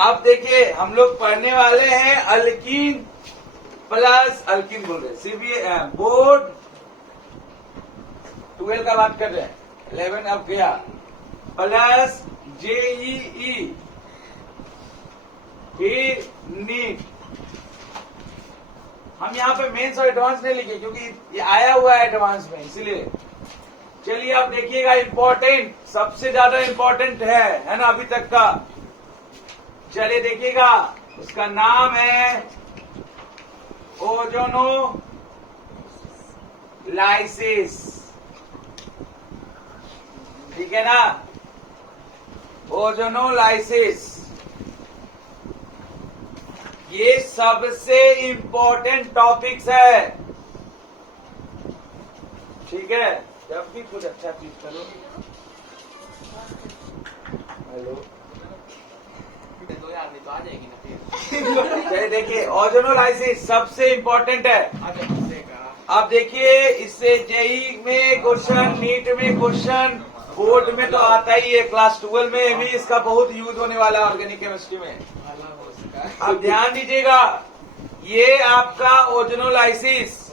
आप देखिए हम लोग पढ़ने वाले हैं अल्कीन प्लस अल्कीन बोल रहे सिर्फ ये बोर्ड 12 का बात कर रहे हैं, 11 अब गया प्लस जेईई फिर नीट। हम यहाँ पे मेंस और एडवांस नहीं लिखे क्योंकि ये आया हुआ है एडवांस में, इसलिए चलिए आप देखिएगा इम्पोर्टेंट, सबसे ज्यादा इम्पोर्टेंट है ना अभी तक का। चलिए देखिएगा, उसका नाम है ओजोनोलाइसिस, ठीक है ना। ओजोनोलाइसिस ये सबसे इम्पोर्टेंट टॉपिक्स है, ठीक है। जब भी कुछ अच्छा चीज करो, हेलो दो यार नहीं तो आ जाएगी ना फिर। चलिए देखिए ओजोनोलाइसिस सबसे इम्पोर्टेंट है। आप देखिए इससे जेई में क्वेश्चन, नीट में क्वेश्चन, बोर्ड में तो आता ही है, क्लास 12 में भी इसका बहुत यूज होने वाला है ऑर्गेनिक केमिस्ट्री में। आप ध्यान दीजिएगा, ये आपका ओजोनोलाइसिस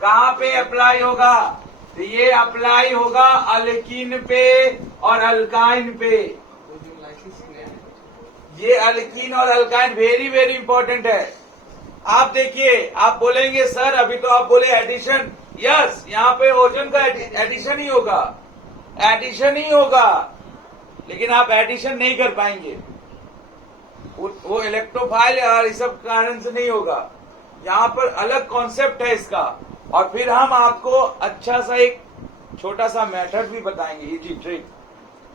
कहाँ पे अप्लाई होगा, तो ये अप्लाई होगा अल्कीन पे और अल्काइन पे। ये अल्कीन और अल्काइन वेरी वेरी इंपॉर्टेंट है। आप देखिए, आप बोलेंगे सर अभी तो आप बोले एडिशन, यस यहाँ पे ओजोन का एडिशन ही होगा, एडिशन ही होगा, लेकिन आप एडिशन नहीं कर पाएंगे, वो इलेक्ट्रोफाइल और इस सब कारण से नहीं होगा। यहाँ पर अलग कॉन्सेप्ट है इसका, और फिर हम आपको अच्छा सा एक छोटा सा मेथड भी बताएंगे, इजी ट्रिक,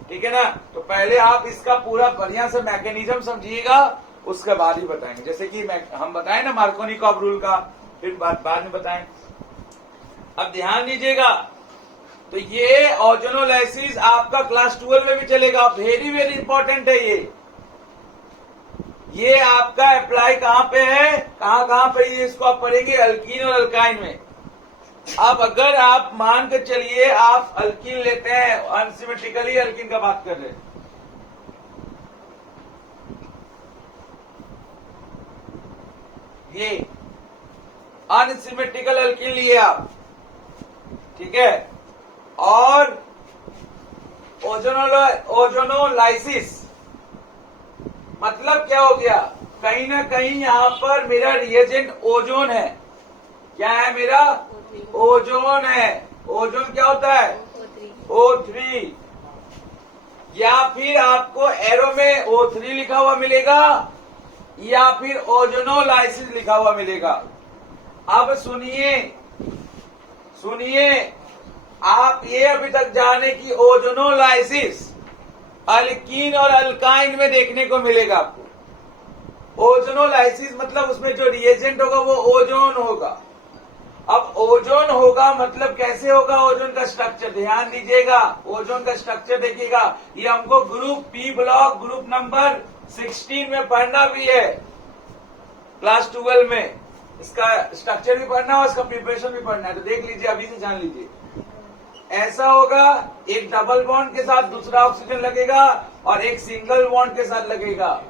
ठीक है ना। तो पहले आप इसका पूरा बढ़िया से मैकेनिज्म समझिएगा, उसके बाद ही बताएंगे। जैसे कि हम बताएं ना मार्कोनिकॉफ रूल का, फिर बाद में बताएं। अब ध्यान दीजिएगा, तो ये ओजोनोलाइसिस आपका क्लास 12 में भी चलेगा, वेरी वेरी इंपॉर्टेंट है ये आपका अप्लाई कहाँ पे है, कहाँ पे ये इसको आप पढ़ेंगे अल्कीन और अल्काइन में। अब अगर आप मान के चलिए आप अल्कीन लेते हैं, अनसिमेट्रिकली अल्कीन का बात कर रहे हैं, ये अनसिमेट्रिकल अल्कीन लिए आप, ठीक है, और ओजोनोलाइसिस मतलब क्या हो गया, कहीं ना कहीं यहाँ पर मेरा रिएजेंट ओजोन है। क्या है मेरा, ओजोन है। ओजोन क्या होता है, O3, या फिर आपको एरो में O3 लिखा हुआ मिलेगा या फिर ओजोनोलाइसिस लिखा हुआ मिलेगा। अब सुनिए आप ये अभी तक जाने की ओजोनोलाइसिस अल्कीन और अल्काइन में देखने को मिलेगा आपको। ओजोनोलाइसिस मतलब उसमें जो रिएजेंट होगा वो ओजोन होगा। अब ओजोन होगा मतलब कैसे होगा ओजोन का स्ट्रक्चर, ध्यान दीजिएगा, ओजोन का स्ट्रक्चर देखिएगा। ये हमको group P block group number 16 में पढ़ना भी है, क्लास 12 में इसका स्ट्रक्चर भी पढ़ना है, इसका प्रिपरेशन भी पढ़ना है, तो देख लीजिए, अभी से जान लीजिए। ऐसा होगा, एक डबल बॉन्ड के साथ दूसरा ऑक्सीजन लगेगा और एक सिंगल बॉन्ड के साथ लगेगा,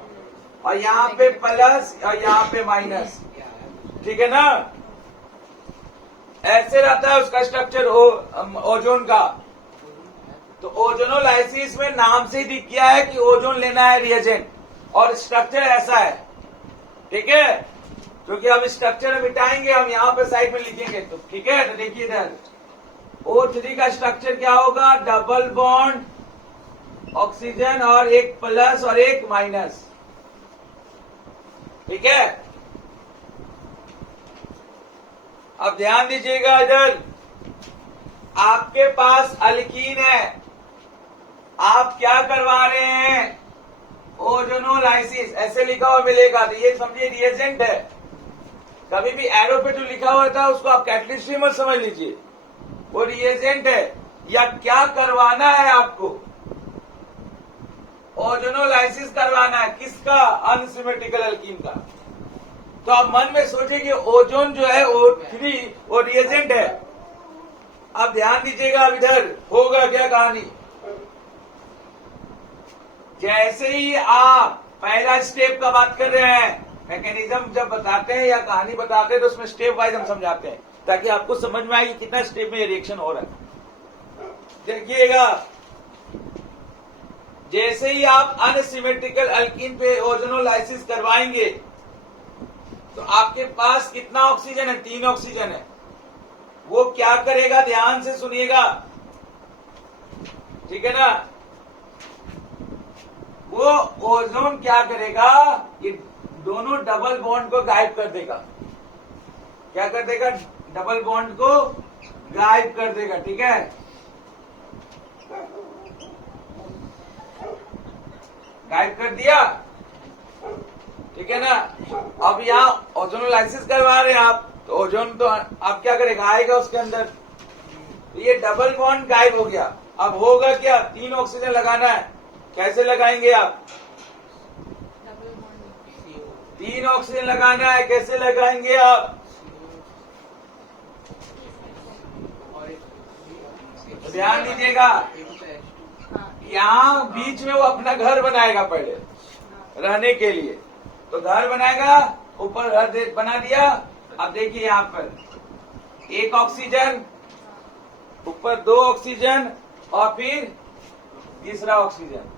और यहाँ पे प्लस और यहाँ पे माइनस, ठीक है ना। ऐसे रहता है उसका स्ट्रक्चर ओजोन का। तो ओजोनोलाइसिस में नाम से ही दिख गया है कि ओजोन लेना है रिएजेंट, और स्ट्रक्चर ऐसा है, ठीक है। क्योंकि हम स्ट्रक्चर मिटाएंगे, हम यहाँ पे साइड में लिखेंगे, तो ठीक है। तो देखिए इधर O3 का स्ट्रक्चर क्या होगा, डबल बॉन्ड ऑक्सीजन और एक प्लस और एक माइनस, ठीक है। अब ध्यान दीजिएगा, इधर आपके पास अल्कीन है, आप क्या करवा रहे हैं, ओजोनोलाइसिस ऐसे लिखा हुआ मिलेगा, तो ये समझिए रिएजेंट है। कभी भी एरो पे जो लिखा हुआ था उसको आप कैटलिस्ट ही मत समझ लीजिए, वो रिएजेंट है। या क्या करवाना है आपको, ओजोनोलाइसिस करवाना है, किसका, अनसिमेट्रिकल अल्कीन का। तो आप मन में सोचिए कि ओजोन जो है O3 वो रिएजेंट है। अब ध्यान दीजिएगा, अब इधर होगा क्या कहानी, जैसे ही आप पहला स्टेप का बात कर रहे हैं। मैकेनिज्म जब बताते हैं या कहानी बताते हैं तो उसमें स्टेप वाइज हम समझाते हैं ताकि आपको समझ में आए कि कितना स्टेप में ये रिएक्शन हो रहा है। देखिएगा, जैसे ही आप अनसिमेट्रिकल अल्कीन पे ओजोनोलाइसिस करवाएंगे तो आपके पास कितना ऑक्सीजन है? 3 ऑक्सीजन है। वो क्या करेगा, ध्यान से सुनिएगा, ठीक है ना। वो ओजोन क्या करेगा, ये दोनों डबल बॉन्ड को गायब कर देगा। क्या कर देगा? डबल बॉन्ड को गायब कर देगा, ठीक है। गायब कर दिया, ठीक है ना। अब यहाँ ओजोनोलाइसिस करवा रहे हैं आप, तो ओजोन तो आप क्या करेगा, आएगा उसके अंदर। तो ये डबल बॉन्ड गायब हो गया। अब होगा क्या, 3 ऑक्सीजन लगाना है। कैसे लगाएंगे आप? 3 ऑक्सीजन लगाना है, कैसे लगाएंगे आप? ध्यान दीजिएगा, यहाँ बीच में वो अपना घर बनाएगा पहले रहने के लिए। तो घर बनाएगा, ऊपर घर बना दिया। अब देखिए यहाँ पर 1 ऑक्सीजन, ऊपर 2 ऑक्सीजन और फिर तीसरा ऑक्सीजन।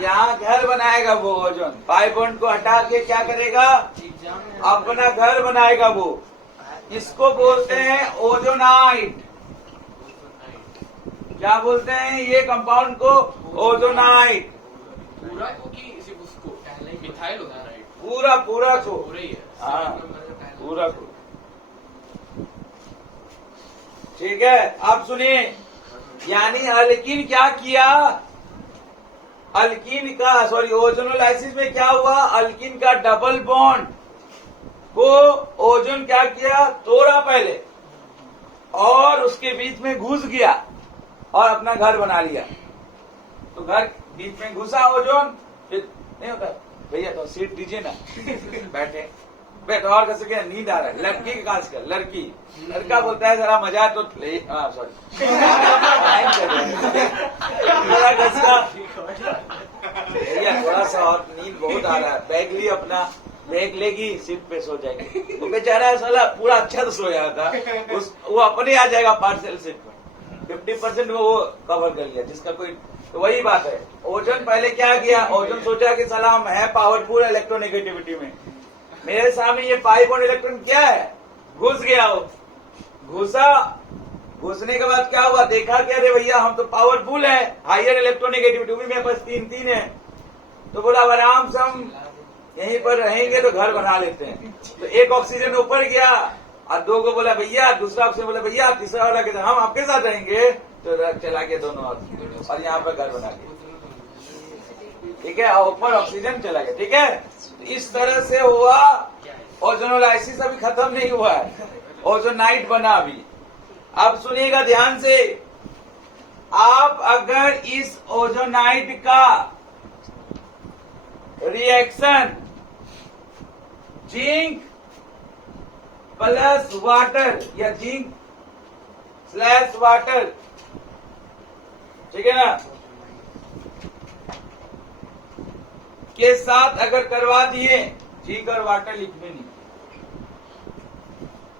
यहाँ घर बनाएगा वो ओजोन। पाई बॉन्ड को हटा के क्या करेगा, अपना घर बनाएगा वो। इसको बोलते हैं ओजोनाइट। क्या बोलते हैं ये कंपाउंड को? ओजोनाइट। पूरा को कि सिर्फ उसको? Methyl ozonide. पूरा पूरा को, पूरा ही है। हाँ पूरा को, ठीक है। अब सुनिए, यानी अल्कीन क्या किया, अल्कीन का ओजोनोलाइसिस में क्या हुआ, अल्कीन का डबल बॉन्ड को ओजोन क्या किया, तोड़ा पहले और उसके बीच में घुस गया और अपना घर बना लिया। तो घर बीच में घुसा ओजोन, फिर नहीं होता भैया तो सीट दीजिए ना, बैठे बैठ और कैसे क्या, नींद आ रहा है। लड़की का खास कर, लड़की लड़का बोलता है जरा मजा तो सॉरी भैया थोड़ा सा और नींद बहुत आ रहा है, बैग ली अपना, बैग लेगी सीट पे सो जाएगी। वो बेचारा है साला पूरा अच्छा तो सोया था, वो अपने आ जाएगा पार्सल सीट में। 50% वो कवर कर लिया जिसका कोई। तो वही बात है, ओजोन पहले क्या किया, ओजोन सोचा कि साला हम है पावरफुल इलेक्ट्रोनेगेटिविटी में, मेरे सामने ये पाई बॉन्ड इलेक्ट्रॉन क्या है, घुस गया। वो घुसा, घुसने के बाद क्या हुआ, देखा कि अरे भैया हम तो पावरफुल है, हायर इलेक्ट्रोनेगेटिविटी भी मेरे पास 3 है। तो बोला आराम से हम यहीं पर रहेंगे तो घर बना लेते हैं। तो 1 ऑक्सीजन ऊपर गया और 2 को बोला भैया, दूसरा ऑक्सीजन बोला भैया, तीसरा वाला कहता हम आपके साथ रहेंगे। तो चला गया दोनों और यहाँ पर घर बना लिया, ठीक है। ऊपर ऑक्सीजन चला गया, ठीक है। तो इस तरह से हुआ ओजोनोलाइसिस। अभी खत्म नहीं हुआ है, ओजोनाइट बना अभी। अब सुनिएगा ध्यान से, आप अगर इस ओजोनाइट का रिएक्शन जिंक प्लस वाटर या जिंक स्लैश वाटर, ठीक है ना, के साथ अगर करवा दिए, जिंक और वाटर लिख भी नहीं,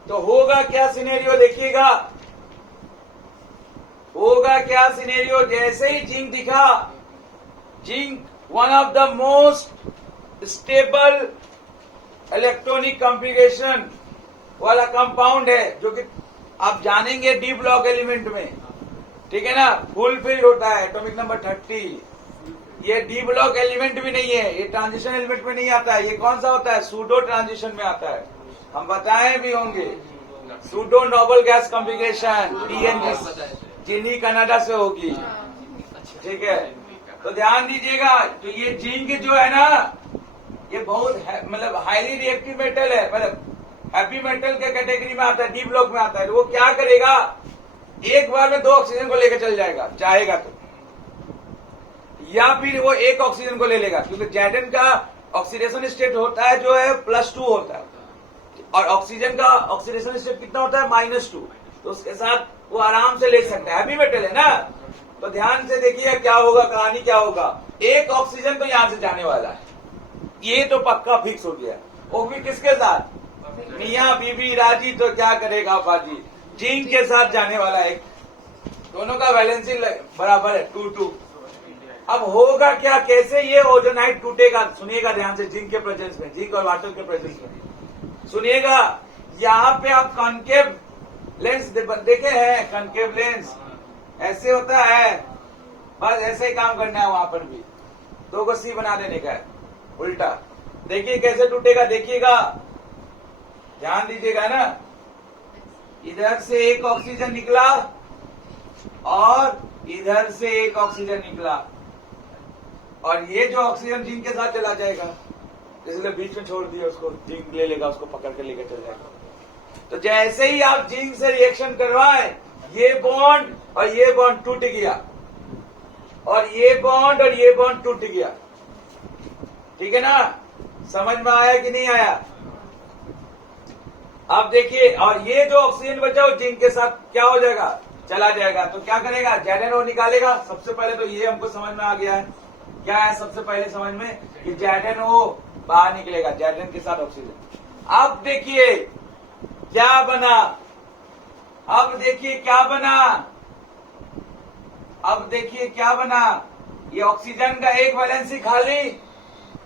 तो होगा क्या सिनेरियो देखिएगा। होगा क्या सिनेरियो, जैसे ही जिंक दिखा, zinc one of the most stable electronic configuration वाला कंपाउंड है, जो कि आप जानेंगे डी ब्लॉक एलिमेंट में, ठीक है ना, फुलफिल होता है एटॉमिक नंबर 30। ये डी ब्लॉक एलिमेंट भी नहीं है, ये ट्रांजिशन एलिमेंट में नहीं आता है। ये कौन सा होता है, सूडो ट्रांजिशन में आता है, हम बताए भी होंगे। Pseudo noble gas configuration TNG, जिन्हीं कनाडा से होगी, ठीक है। तो ध्यान दीजिएगा, तो ये जिंक जो है ना, ये बहुत मतलब हाईली रिएक्टिव मेटल है, मतलब हैवी मेटल के कैटेगरी में आता है, डी ब्लॉक में आता है। तो वो क्या करेगा, एक बार में 2 ऑक्सीजन को लेकर चल जाएगा, चाहेगा तो, या फिर वो 1 ऑक्सीजन को ले लेगा, क्योंकि जैडन का ऑक्सीडेशन स्टेट होता है जो है +2 होता है, और ऑक्सीजन का ऑक्सीडेशन स्टेट कितना होता है, -2। तो उसके साथ वो आराम से ले सकता है, हैवी मेटल है ना, तो ध्यान से देखिए क्या होगा, कहानी क्या होगा। एक ऑक्सीजन तो यहां से जाने वाला है, ये तो पक्का फिक्स हो गया। वो भी किसके साथ, मियाँ बीबी राजी, तो क्या करेगा बाजी, जिंक के साथ जाने वाला है। दोनों का वैलेंसी बराबर है 2-2। अब होगा क्या, कैसे ये ओजोनाइट टूटेगा, सुनिएगा ध्यान से। जिंक के प्रेजेंस में, जिंक और वाटर के प्रेजेंस में सुनिएगा। यहाँ पे आप कॉन्केव लेंस देखे हैं, कॉन्केव लेंस ऐसे होता है, बस ऐसे ही काम करना है। वहां पर भी 2 को सी बना देने का है, उल्टा। देखिए कैसे टूटेगा, देखिएगा, ध्यान दीजिएगा ना। इधर से एक ऑक्सीजन निकला और इधर से एक ऑक्सीजन निकला, और ये जो ऑक्सीजन जिंक के साथ चला जाएगा, इसलिए बीच में छोड़ दिया उसको, जिंक ले लेगा, उसको पकड़ के लेकर चल जाएगा। तो जैसे ही आप जिंक से रिएक्शन करवाए, ये बॉन्ड और ये बॉन्ड टूट गया, और ये बॉन्ड और ये बॉन्ड टूट गया। ठीक है ना, समझ में आया कि नहीं आया? अब देखिए, और ये जो ऑक्सीजन बचा वो जिंक के साथ क्या हो जाएगा, चला जाएगा। तो क्या करेगा, ZnO निकालेगा। सबसे पहले तो ये हमको समझ में आ गया है, क्या है सबसे पहले समझ में, कि ZnO बाहर निकलेगा, Zn के साथ ऑक्सीजन। अब देखिए क्या बना, अब देखिए क्या बना, अब देखिए क्या बना। ये ऑक्सीजन का एक वैलेंसी खाली,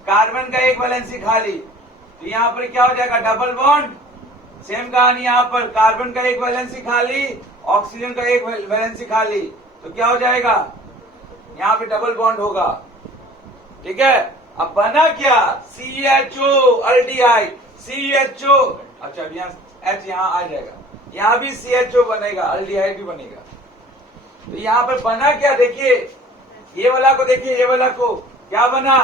कार्बन का एक वैलेंसी खाली, तो यहाँ पर क्या हो जाएगा, डबल बॉन्ड। सेम कहानी यहाँ पर, कार्बन का एक वैलेंसी खाली, ऑक्सीजन का एक वैलेंसी खाली, तो क्या हो जाएगा, यहाँ पे डबल बॉन्ड होगा। ठीक है, अब बना क्या, CHO अल्डिहाइड, CHO। अच्छा, अब यहाँ H यहाँ आ जाएगा, यहाँ भी CHO बनेगा, अल्डिहाइड भी बनेगा। तो यहाँ पर बना क्या, देखिए ये वाला को, देखिए ये वाला को, क्या बना,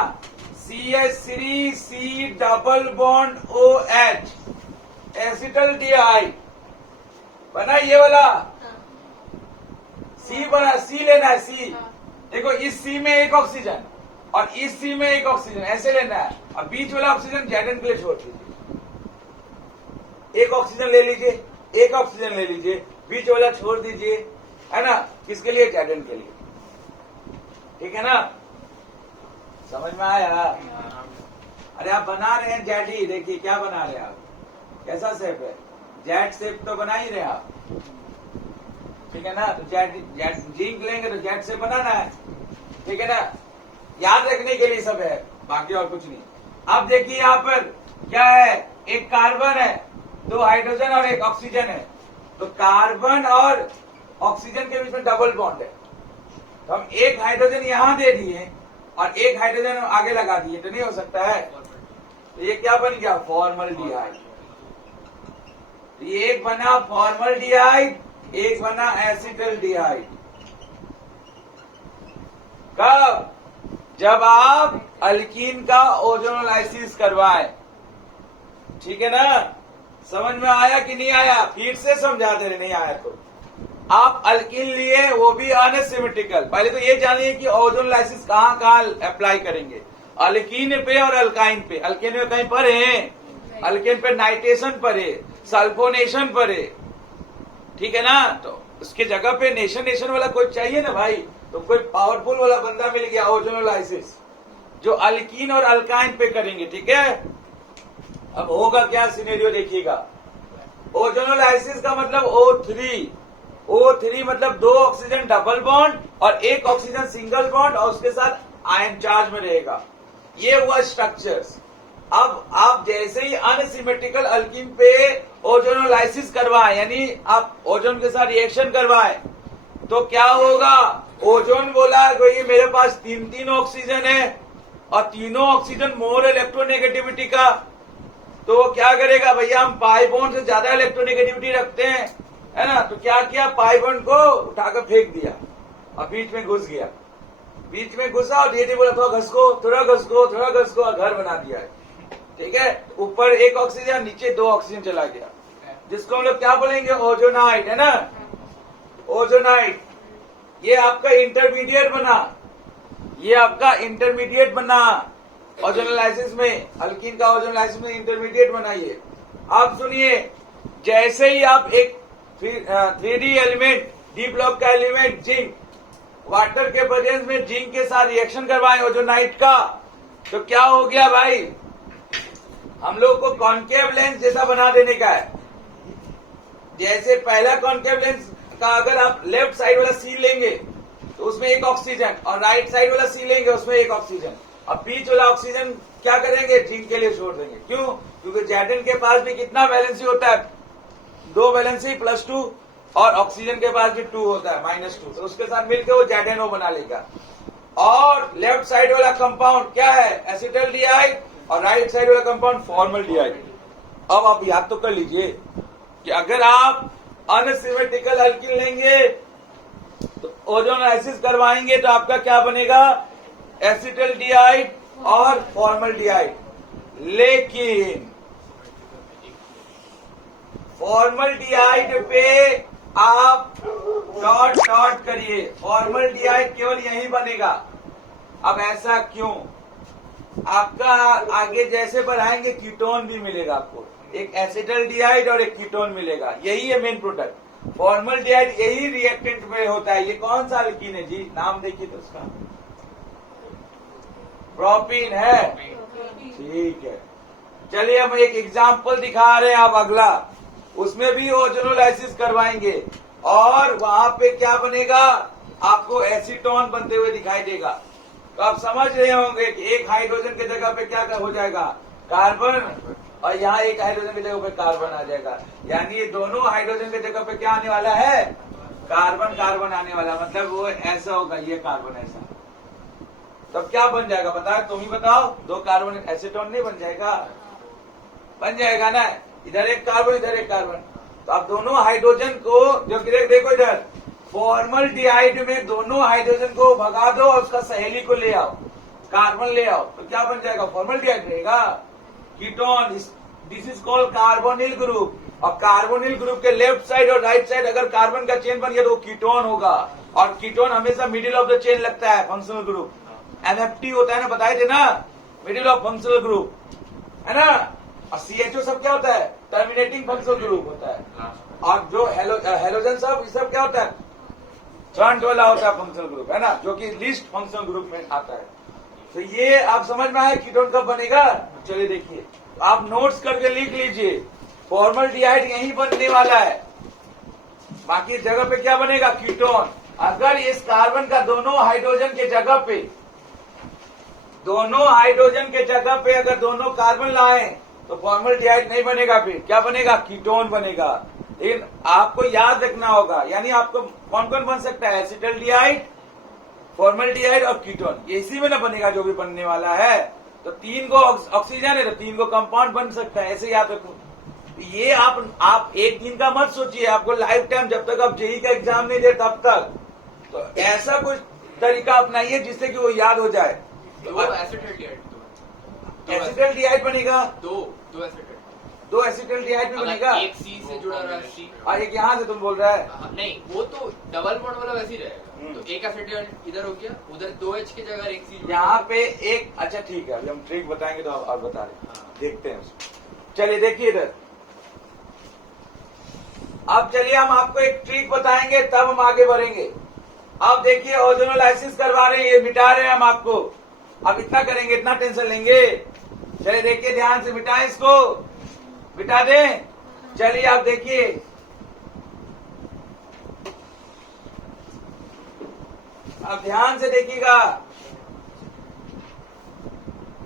CH3C double bond OH, acetaldehyde बना। ये वाला C बना, C लेना है, C। देखो इस C में एक ऑक्सीजन और इस C में एक ऑक्सीजन, ऐसे लेना है। अब बीच वाला ऑक्सीजन Zn के लिए छोड़ दीजिए, एक ऑक्सीजन ले लीजिए, एक ऑक्सीजन ले लीजिए, बीच वाला छोड़ दीजिए, है ना, किसके लिए, Zn के लिए। ठीक है ना, समझ में आया? अरे आप बना रहे हैं जेडी, देखिए क्या बना रहे हैं आप, कैसा शेप है, जेट शेप तो बना ही रहे आप। ठीक है ना, तो जेट जिंक लेंगे तो जेट शेप बनाना है। ठीक है ना, याद रखने के लिए सब है, बाकी और कुछ नहीं। अब देखिए यहाँ पर क्या है, एक कार्बन है, 2 हाइड्रोजन और एक ऑक्सीजन है। तो कार्बन और ऑक्सीजन के बीच में डबल बॉन्ड है, तो हम एक हाइड्रोजन यहां दे दिए और एक हाइड्रोजन आगे लगा दिए, तो नहीं हो सकता है। तो ये क्या बन गया, फॉर्मल्डिहाइड। तो ये एक बना फॉर्मल्डिहाइड, एक बना एसिटल्डिहाइड। कब, जब आप अल्कीन का ओजोनोलाइसिस करवाएं। ठीक है ना, समझ में आया कि नहीं आया, फिर से समझा दे रहे, नहीं आया तो। आप अल्कीन लिए, वो भी अनसिमेट्रिकल। पहले तो ये जानिए कि ओजोनोलाइसिस कहाँ कहाँ अप्लाई करेंगे, अल्कीन पे और अल्काइन पे। अल्कीन में कहीं पर है, अल्कीन पे नाइट्रेशन पर है, सल्फोनेशन पर है। ठीक है ना, तो उसके जगह पे नेशन वाला कोई चाहिए ना भाई, तो कोई पावरफुल वाला बंदा मिल गया ओजोनोलाइसिस, जो अल्कीन और अल्काइन पे करेंगे। ठीक है, अब होगा क्या सिनेरियो देखिएगा। ओजोनोलाइसिस का मतलब O3 मतलब 2 ऑक्सीजन डबल बॉन्ड और 1 ऑक्सीजन सिंगल बॉन्ड, और उसके साथ आयन चार्ज में रहेगा। ये हुआ स्ट्रक्चर्स। अब आप जैसे ही अनसिमेट्रिकल अल्कीन पे ओजोनोलाइसिस करवाएं, यानी आप ओजोन के साथ रिएक्शन करवाएं, तो क्या होगा, ओजोन बोला कि मेरे पास 3 ऑक्सीजन है और तीनों ऑक्सीजन मोर इलेक्ट्रोनेगेटिविटी का, तो वो क्या करेगा, भैया हम पाई बॉन्ड से ज्यादा इलेक्ट्रोनेगेटिविटी रखते हैं, है ना। तो क्या किया, पाई बॉन्ड को उठाकर फेंक दिया और बीच में घुस गया, बीच में घुसा और धीरे बोला थोड़ा घसको, थोड़ा घसको, थोड़ा घसको, और घर बना दिया है। ठीक है, ऊपर 1 ऑक्सीजन, नीचे 2 ऑक्सीजन चला गया, जिसको हम लोग क्या बोलेंगे, ओजोनाइड, है ना, ओजोनाइड। ये आपका इंटरमीडिएट बना, ये आपका इंटरमीडिएट बना ओजोनोलाइसिस में, अल्कीन का ओजोनोलाइसिस में इंटरमीडिएट बनाइए। आप सुनिए, जैसे ही आप एक 3D एलिमेंट, डी ब्लॉक का एलिमेंट जिंक, वाटर के प्रेजेंस में जिंक के साथ रिएक्शन करवाएं ओजोनाइट का, तो क्या हो गया भाई, हम लोग को कॉन्केव लेंस जैसा बना देने का है। जैसे पहला कॉन्केव लेंस का अगर आप लेफ्ट साइड वाला सी लेंगे तो उसमें एक ऑक्सीजन, और राइट साइड वाला सी लेंगे उसमें एक ऑक्सीजन, और बीच वाला ऑक्सीजन क्या करेंगे, जिंक के लिए छोड़ देंगे। क्यों? क्योंकि जैडेन के पास भी कितना वैलेंसी होता है, 2 वैलेंसी +2, और ऑक्सीजन के पास भी 2 होता है -2, तो उसके साथ मिलकर वो जैडेनो बना लेगा। और लेफ्ट साइड वाला कंपाउंड क्या है, एसिटल्डिहाइड, और राइट साइड वाला कंपाउंड फॉर्मल्डिहाइड। अब आप याद तो कर लीजिए कि अगर आप अनसिमेट्रिकल अल्किल लेंगे तो ओजोनाइसिस करवाएंगे तो आपका क्या बनेगा, एसिटल्डिहाइड और फॉर्मल्डिहाइड। लेकिन फॉर्मल्डिहाइड पे आप डॉट डॉट करिए, फॉर्मल्डिहाइड केवल यही बनेगा। अब ऐसा क्यों? आपका आगे जैसे बढ़ाएंगे कीटोन भी मिलेगा आपको, एक एसिटल्डिहाइड और एक कीटोन मिलेगा, यही है मेन प्रोडक्ट। फॉर्मल्डिहाइड यही रिएक्टेंट में होता है। ये कौन सा अल्कीन है जी, नाम देखिए तो उसका, प्रोपीन है, ठीक है। चलिए हम एक एग्जाम्पल दिखा रहे हैं, आप अगला, उसमें भी ओजोनोलाइसिस करवाएंगे और वहां पे क्या बनेगा, आपको एसीटोन बनते हुए दिखाई देगा। तो आप समझ रहे होंगे कि एक हाइड्रोजन की जगह पे क्या हो जाएगा, कार्बन, और यहाँ एक हाइड्रोजन की जगह पे कार्बन आ जाएगा। यानी ये दोनों हाइड्रोजन की जगह पे क्या आने वाला है, कार्बन कार्बन आने वाला, मतलब वो ऐसा होगा, ये कार्बन ऐसा। तब क्या बन जाएगा बताओ, तुम ही बताओ, 2 कार्बन एसीटोन नहीं बन जाएगा, बन जाएगा ना, इधर एक कार्बन इधर एक कार्बन। तो आप दोनों हाइड्रोजन को जो देखो इधर फॉर्मल्डिहाइड में दोनों हाइड्रोजन को भगा दो और उसका सहेली को ले आओ, कार्बन ले आओ, तो क्या बन जाएगा, फॉर्मल्डिहाइड रहेगा, ketone. This is called carbonyl group. और कार्बोनिल ग्रुप के लेफ्ट साइड और राइट साइड अगर कार्बन का चेन बन गया तो वो कीटोन होगा, और कीटोन हमेशा मिडिल ऑफ द चेन लगता है, फंक्शनल ग्रुप। NFT होता है ना, बताए थे ना, मिडिल ऑफ फंक्शनल ग्रुप है ना। और CHO सब क्या होता है, टर्मिनेटिंग फंक्शनल ग्रुप होता है। और जो हेलोजन सब क्या होता है, फ्रंट वाला होता है फंक्शनल ग्रुप, है ना, जो कि लीस्ट फंक्शनल ग्रुप में आता है। तो ये आप समझ में आए कीटोन कब बनेगा। चलिए देखिए, आप नोट्स करके लिख लीजिए, फॉर्मल्डिहाइड यही बनने वाला है, बाकी जगह पे क्या बनेगा, कीटोन। अगर इस कार्बन का दोनों हाइड्रोजन के जगह पे अगर दोनों कार्बन लाए तो फॉर्मल्डिहाइड नहीं बनेगा, फिर क्या बनेगा, कीटोन बनेगा। लेकिन आपको याद रखना होगा, यानी आपको कौन कौन बन सकता है, एसिटल्डिहाइड, फॉर्मल्डिहाइड और कीटोन, ये इसी में ना बनेगा जो भी बनने वाला है। तो 3 को ऑक्सीजन है तो 3 को कंपाउंड बन सकता है, ऐसे याद रखो। ये आप एक दिन का मत सोचिए, आपको लाइफ टाइम, जब तक आप जेई का एग्जाम नहीं दे तब तक, तो ऐसा कुछ तरीका अपनाइए जिससे कि वो याद हो जाए। दो एसिटल्डिहाइड बनेगा, दो एसिटल्डिहाइड, 2 एसिटल्डिहाइड भी बनेगा, एक सी से जुड़ा रहा सी, और एक यहाँ से तुम बोल रहा है, नहीं वो तो डबल बॉन्ड वाला वैसे ही रहेगा। तो एक एसिटल्डिहाइड इधर हो गया, उधर 2H की जगह एक सी, यहाँ पे एक, अच्छा ठीक है, अभी हम ट्रिक बताएंगे तो आप बता रहे, देखते हैं उसको। चलिए देखिए इधर, अब चलिए हम आपको एक ट्रिक बताएंगे तब हम आगे बढ़ेंगे। अब देखिए ओजोनोलाइसिस करवा रहे हैं, ये मिटा रहे हैं हम आपको, अब इतना करेंगे, इतना टेंशन लेंगे। चलिए देखिए, ध्यान से मिटाएं इसको, मिटा दें। चलिए आप देखिए, अब ध्यान से देखिएगा,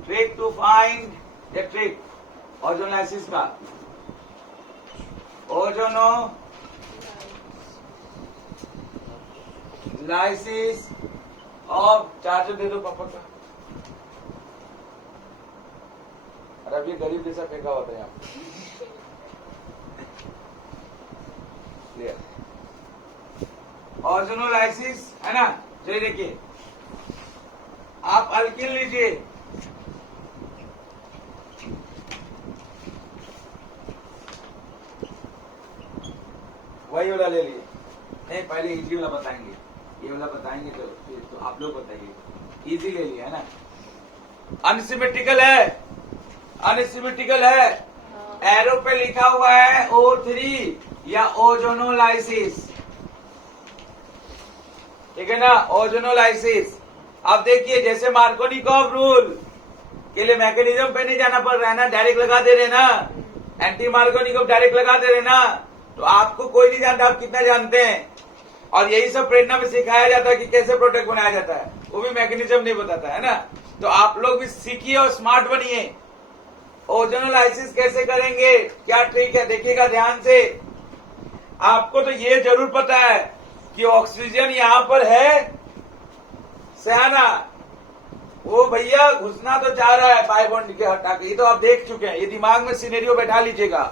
trick to find the trick ozonolysis का, ओजोनोलाइसिस ऑफ, चार्जर दे दो पापा का। अरे अब ये गरीब जैसा फेंका होता है यहाँ, ओजोनोलाइसिस है ना। चलिए देखिए, आप अल्किल लीजिए, वही वाला ले लिए, नहीं पहले इजी वाला बताएंगे, ये वाला बताएंगे तो आप लोग बताइए, इजी ले लिया है ना। अनसिमेट्रिकल है, एरो पे लिखा हुआ है O3 या ओजोनोलाइसिस। ठीक है ना, ओजोनोलाइसिस। अब देखिए जैसे मार्कोनिकॉफ रूल के लिए मैकेनिज्म पे नहीं जाना पड़ रहा है ना, डायरेक्ट लगा दे रहे ना, एंटी मार्कोनिकॉफ डायरेक्ट लगा दे रहे ना, तो आपको कोई नहीं जानता आप कितना जानते हैं। और यही सब प्रेरणा में सिखाया जाता है कि कैसे प्रोडक्ट बनाया जाता है, वो भी मैकेनिज्म नहीं बताता है ना। तो आप लोग भी सीखिए और स्मार्ट बनिए। ओजोनोलाइसिस कैसे करेंगे, क्या ट्रिक है, देखिएगा ध्यान से। आपको तो ये जरूर पता है कि ऑक्सीजन यहां पर है सयाना, वो भैया घुसना तो चाह रहा है पाई बॉन्ड के हटा के, ये तो आप देख चुके हैं। ये दिमाग में सिनेरियो बैठा लीजिएगा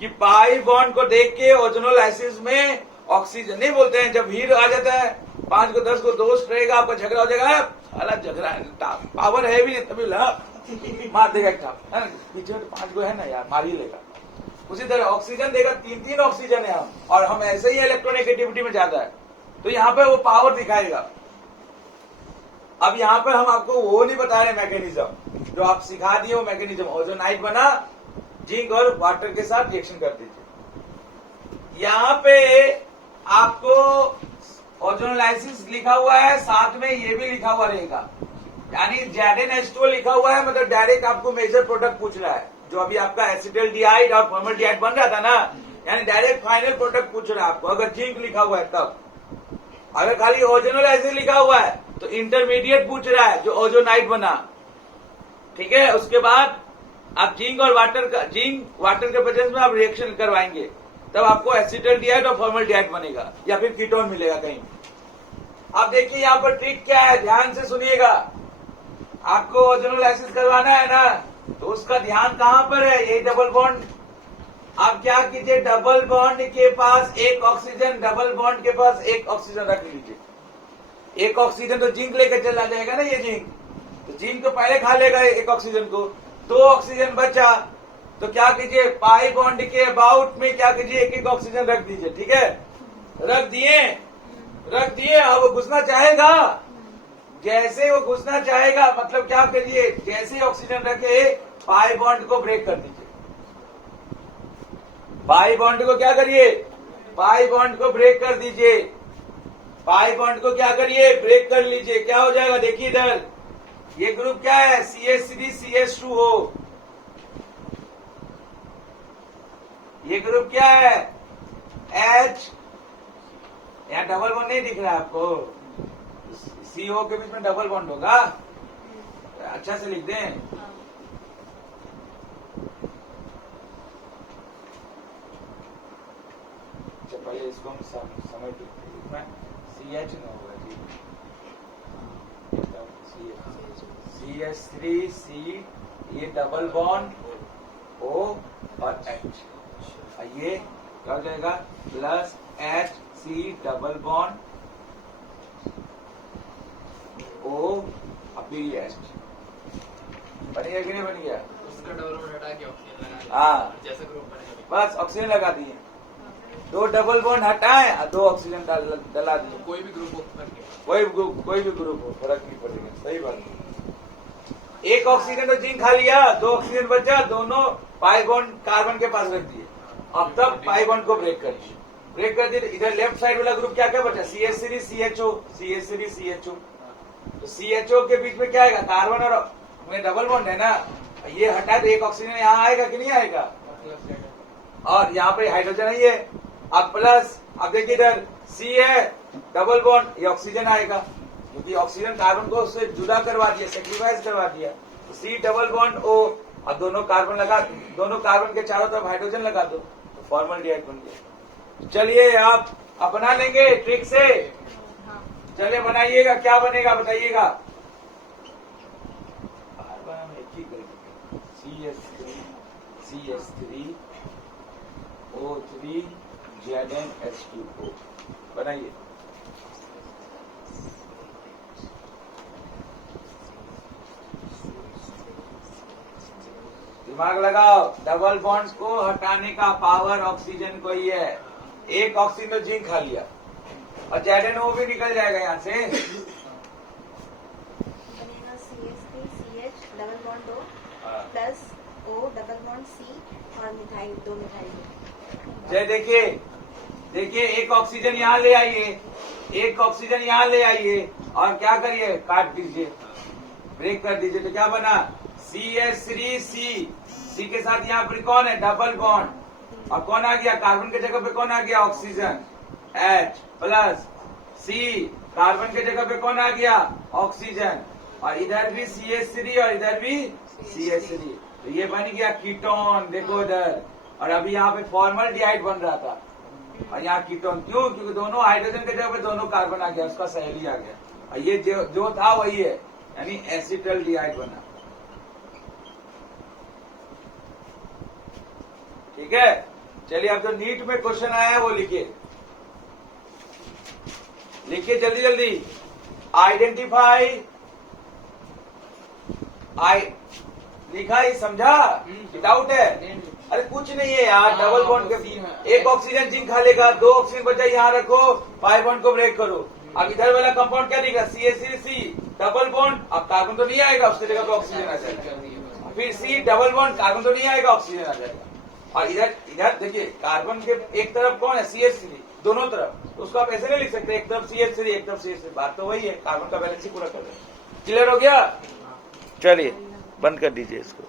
कि पाई बॉन्ड को देख के ओजोनोलाइसिस में ऑक्सीजन नहीं बोलते हैं, जब हीट आ जाता है 5 को 10 को दोस्त रहेगा, आपका झगड़ा हो जाएगा, अलग झगड़ा है, पावर है भी नहीं तभी मार देगा एक टाप, पीछे 5 को है ना यार, मार ही लेगा। उसी तरह ऑक्सीजन देगा, 3 ऑक्सीजन है हम, और हम ऐसे ही इलेक्ट्रोनेगेटिविटी में ज्यादा है, तो यहाँ पे वो पावर दिखाएगा। अब यहाँ पर हम आपको वो नहीं बता रहे मैकेनिज्म जो आप सिखा दिए, वो मैकेनिज्म ओजोनाइट बना, जिंक और वाटर के साथ रिएक्शन कर दीजिए। यहाँ पे आपको ओजोनोलाइसिस लिखा हुआ है, साथ में ये भी लिखा हुआ रहेगा, यानी ZnH2 लिखा हुआ है, मतलब डायरेक्ट आपको मेजर प्रोडक्ट पूछ रहा है। जो अभी आपका एसिटल्डिहाइड और फॉर्मल्डिहाइड बन रहा था ना, यानी डायरेक्ट फाइनल प्रोडक्ट पूछ रहा है आपको। अगर जिंक लिखा हुआ है तब, अगर खाली ओजोनोलाइसिस लिखा हुआ है तो इंटरमीडिएट पूछ रहा है जो ओजोनाइट बना, ठीक है। उसके बाद आप जिंक और वाटर के प्रेजेंस में आप रिएक्शन करवाएंगे, तब आपको एसिटल्डिहाइड और फॉर्मल्डिहाइड बनेगा, या फिर कीटोन मिलेगा कहीं। अब देखिए यहाँ पर ट्रिक क्या है, ध्यान से सुनिएगा। आपको ओजोनोलाइसिस करवाना है ना, तो उसका ध्यान कहां पर है, ये डबल बॉन्ड। आप क्या कीजिए, डबल बॉन्ड के पास एक ऑक्सीजन, डबल बॉन्ड के पास एक ऑक्सीजन रख लीजिए। एक ऑक्सीजन तो जिंक लेकर चला जाएगा ना, ये जिंक, तो जिंक तो पहले खा लेगा एक ऑक्सीजन को, 2 ऑक्सीजन बचा, तो क्या कीजिए, पाई बॉन्ड के अबाउट में क्या कीजिए, एक ऑक्सीजन रख दीजिए, ठीक है। रख दिए, अब वो घुसना चाहेगा, जैसे वो घुसना चाहेगा, मतलब क्या करिए, जैसे ही ऑक्सीजन रखे पाई बॉन्ड को ब्रेक कर दीजिए। पाई बॉन्ड को क्या करिए, पाई बॉन्ड को ब्रेक कर दीजिए। पाई बॉन्ड को क्या करिए, ब्रेक कर लीजिए। क्या हो जाएगा, देखिए इधर, ये ग्रुप क्या है, CH3CH2O। ये ग्रुप क्या है, H, यहाँ डबल बॉन्ड नहीं दिख रहा है आपको, CO के बीच में डबल बॉन्ड होगा, अच्छा से लिख दें। पहले इसको हम समझ में CH न होगा जी, CH3C, ये डबल बॉन्ड O और H, ये क्या हो जाएगा, plus HC double bond O, अभी H बन गया कि नहीं बन गया, उसका डबल बॉन्ड हटा के ऑक्सीजन लगा दिया, हाँ, जैसा ग्रुप बनेगा बस ऑक्सीजन लगा दिए, 2 डबल बॉन्ड हटाए और 2 ऑक्सीजन डला दिए। तो कोई भी ग्रुप हो करके, कोई भी ग्रुप हो, फर्क नहीं पड़ेगा, सही बात। एक ऑक्सीजन तो जिंक खा लिया, 2 ऑक्सीजन बचा, दोनों पाई बॉन्ड कार्बन के पास रख दिए। अब तब पाई बॉन्ड को ब्रेक कर दिए, ब्रेक कर दिए। इधर लेफ्ट साइड वाला ग्रुप क्या क्या बचा, CH3CHO, CH3CHO। तो CHO के बीच में क्या आएगा, कार्बन और में डबल बॉन्ड है ना, ये हटा तो एक ऑक्सीजन यहाँ आएगा कि नहीं आएगा, और यहाँ पे हाइड्रोजन है ये, अब प्लस, अब देखिए इधर C है, डबल बॉन्ड, ये ऑक्सीजन आएगा, क्योंकि ऑक्सीजन कार्बन को उससे जुदा करवा दिया, सेक्रीफाइस करवा दिया, तो C डबल बॉन्ड O, अब दोनों कार्बन के चारों तरफ हाइड्रोजन लगा दो, तो फॉर्मल्डिहाइड बन गया। चलिए आप अपना लेंगे ट्रिक से, चलिए बनाइएगा, क्या बनेगा बताइएगा। CH3 O3 ZnH2O बनाइए। दिमाग लगाओ, डबल बॉन्ड्स को हटाने का पावर ऑक्सीजन को ही है। एक ऑक्सीजन तो जिंक खा लिया और ZnO भी निकल जाएगा यहाँ से। बनेगा CH3CH double bond O plus O double bond C और मिथाइल, 2 मिथाइल। जय देखिए एक ऑक्सीजन यहाँ ले आइए, एक ऑक्सीजन यहाँ ले आइए और क्या करिए, काट दीजिए, ब्रेक कर दीजिए, तो क्या बना CH3C। सी के साथ यहाँ पर कौन है, डबल बॉन्ड, और कौन आ गया कार्बन के जगह पे, कौन आ गया oxygen H plus C, carbon के जगह पे कौन आ गया ऑक्सीजन, और इधर भी CH3 और इधर भी CH3, तो ये बन गया कीटोन। देखो इधर, और अभी यहाँ पे फॉर्मल्डिहाइड बन रहा था और यहाँ कीटोन, क्यों, क्योंकि दोनों हाइड्रोजन के जगह पे दोनों कार्बन आ गया, उसका सहेली आ गया, और ये जो था वही है, यानी एसिटल्डिहाइड बना। ठीक है, चलिए अब जो नीट में क्वेश्चन आया है वो लिखिए, लिखिए जल्दी जल्दी। आइडेंटिफाई, लिखा ही समझा, डाउट है, अरे कुछ नहीं है यार, डबल बॉन्ड के एक ऑक्सीजन जिंक खा लेगा, 2 ऑक्सीजन बचा, यहाँ रखो, 5 बॉन्ड को ब्रेक करो। अब इधर वाला कंपाउंड क्या लिखा, CH3C डबल बॉन्ड, अब कार्बन तो नहीं आएगा, उसकी जगह पे ऑक्सीजन आ जाएगा, फिर C डबल बॉन्ड, कार्बन तो नहीं आएगा, ऑक्सीजन आ जाएगा, और इधर देखिए कार्बन के एक तरफ कौन है, CH3, दोनों तरफ, तो उसको आप ऐसे नहीं लिख सकते, एक तरफ CH3 एक तरफ CH3, बात तो वही है, कार्बन का बैलेंस ही पूरा कर रहे हैं। क्लियर हो गया, चलिए बंद कर दीजिए इसको।